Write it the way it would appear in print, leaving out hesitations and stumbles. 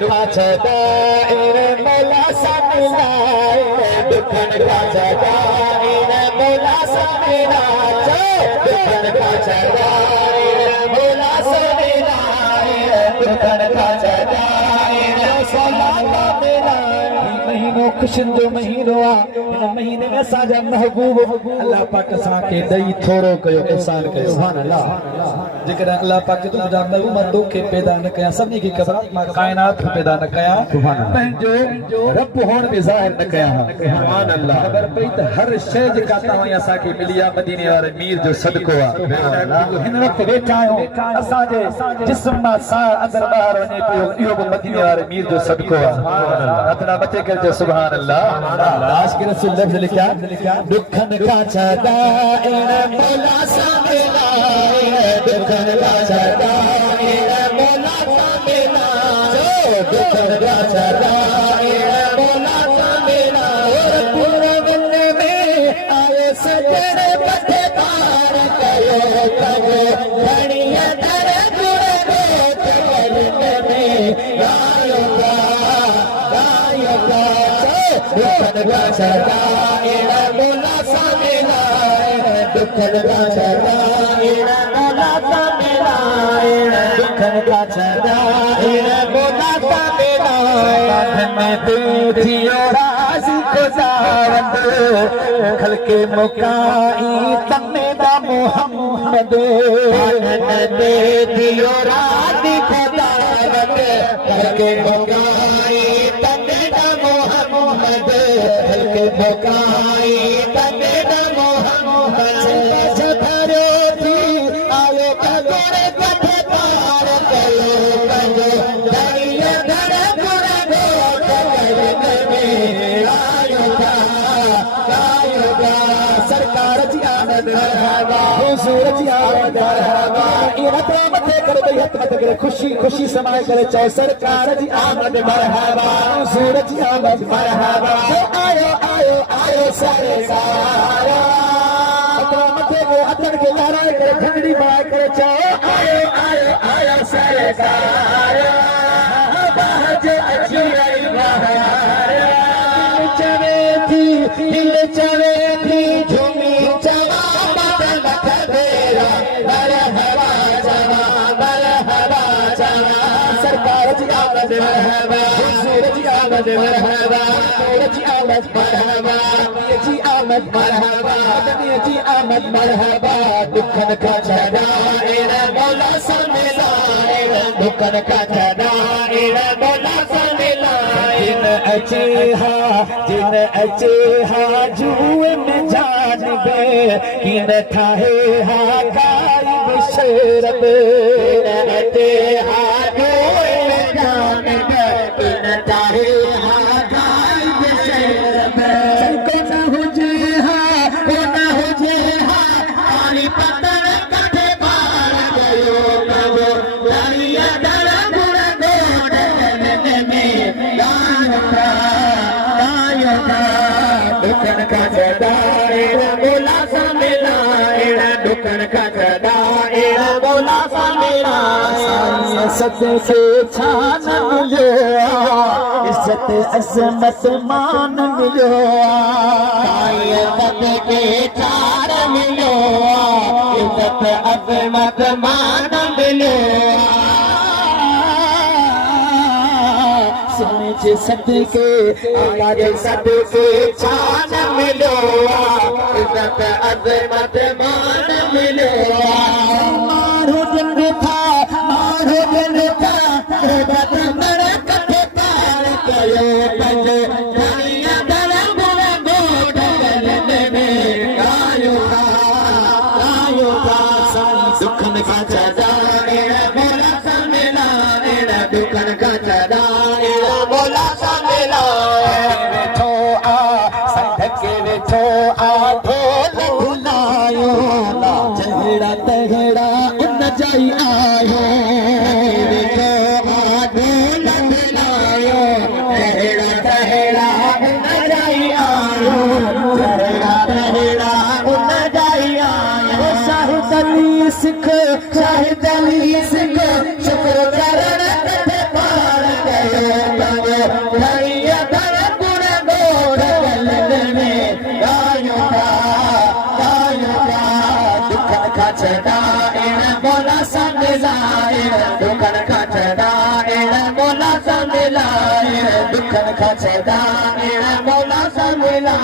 का छदाए मौला समिलाए दुखन का छदाए मौला समिलाए दुखन का छदाए मौला समिलाए दुखन का छदाए सलाम मिलाए महीनों खुशिन जो महीनो आ इन महीने में साजा महबूब अल्लाह पाक असां के दई थोरो कयो एहसान कयो सुभान अल्लाह जेकर अल्लाह पाक तो मुझा महबूब मर्दों के पैदा न कया सभी की कबरा मां कायनात पैदा न कया सुभान अल्लाह जो रब होण में ज़ाहिर न कया सुभान अल्लाह खबर पई त हर शय जेका तव्हां असां के मिली आ मदीने वाले मीर जो सदको आ हिन वक्त वेठा आयो असां जे जिस्म मां सा अंदर बाहर वने पियो इहो भी मदीने वाले मीर जो सदको आ सुभान अल्लाह अतना बचे कर जो सुभान अल्लाह आज के रसूल लफ्ज लिखा दुखन का छदाए मौला समिलाए दुखन का छदाए मौला समिलाए दुखन का छदाए मौला समिलाए पूरे बंदे में आए सजन पथे पार कयो कयो घड़िया दर गुड़ गोत गलने में गायोगा गायोगा दुखन का छदाए मौला समिलाए दुखन का छदाए मौला समिलाए दुखन का छदाए मौला समिलाए में देखियो राज़ी खुदावंद खलके मुकाई तन्ने दा मोहम्मद दे दियो राज़ी खुदावंद खलके मुकाई तन्ने दा मोहम्मद खलके मुकाई तन्ने दा मोहम्मद सफरो थी आयो कगोरे कथे पार कयो कयो दरिया धर गुण गोट करने में आयोगा आयोगा सरकार जी आमद मरहबा हुजूर जी आमद मरहबा इरत मथे कर दे हत मत करे खुशी खुशी समाए करे चाहे सरकार जी आमद मरहबा हुजूर जी आमद मरहबा आयो आयो आयो सरकार मथे को अतन के लहराए करे झंडी बाय करे चाहे आयो आयो आयो सरकार बाहज अची आई बहार चवे थी झूमी चवा बदल खबेरा मरहबा चवा सरकार जी आमद मरहबा हुजूर जी आमद मरहबा हुजूर जी आमद मरहबा जी आमद मरहबा जी आमद मरहबा दुखन का छदाए मौला समिलाए दुखन का छदाए मौला समिलाए जिन अचे हा जुए में जान बे किन ठाहे हा गायब शेरब अचे हा जुए में जान बे किन ठाहे हा गायब शेरब न हुजे हा पानी पत्थर कटे पार गयो कबो दरिया दर गुण गोड़ गलने में गायोगा दुखन का छदाए मौला समिलाए दुखन का छदाए मौला समिलाए सत से छान मिलो इज्जत अजमत मान मिलो कायमत के चार मिलो इज्जत अजमत मान मिलो सोचे सदके आवाज सदके छान मिलो इज्जत अजमत मान मिलो मारो जंग था बद मर कथे पार कयो कयो दुनिया दर गुण गोट गलने में गायोगा दुखन का छदाए मौला समिलाए दुखन का छदाए मौला समिलाए वेठो आ सदके वेठो आ ढोल भुलायो चहेड़ा तहेड़ा उन जाई आयो वेठो आ ढोल भुलायो चहेड़ा तहेड़ा उन जाई आयो चहेड़ा तहेड़ा उन जाई आयो शाहिद अली सिख शुक्र चरण कथे पार गयो छॾा एण मौला समिलाए दुखनि खां छॾा एण मौला समिलाए दुखनि खां छॾा एण मौला समिलाए